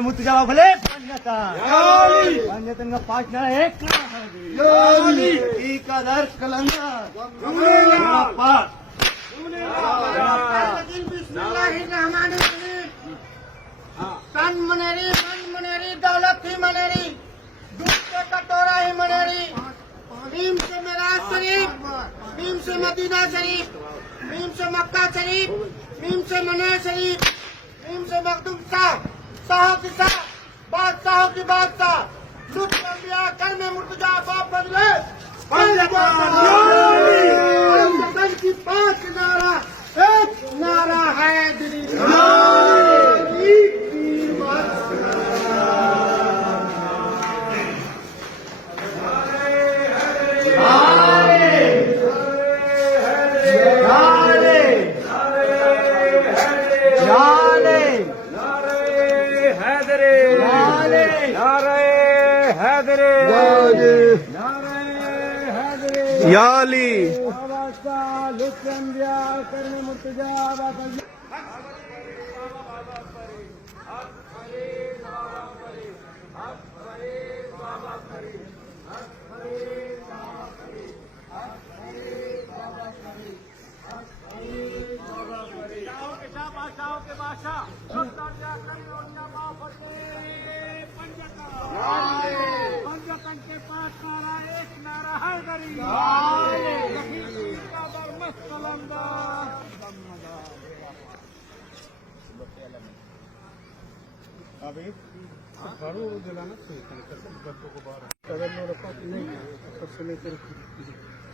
मुतजावा भले पंजतन का पाँच नारा एक कदर कलंदर तन मनेरी मन मनेरी दौलत ही मनेरी दूध से कटोरा ही मनेरी भीम से मेराज शरीफ भीम से मदीना शरीफ भीम से मक्का शरीफ भीम से मना शरीफ भीम से मखदूम शाह शाह की शाह बादशाहों की बादशाह लुत्फ अंबिया कर में मुर्तजा बाप बदले पंजतन की पांच नारा एक नारा है दिल्ली याली करने मुर्तजा पंजतन के पांच नारा एक नारा है गरीब अभी झाड़ू जलाना चाहिए बच्चों को बाहर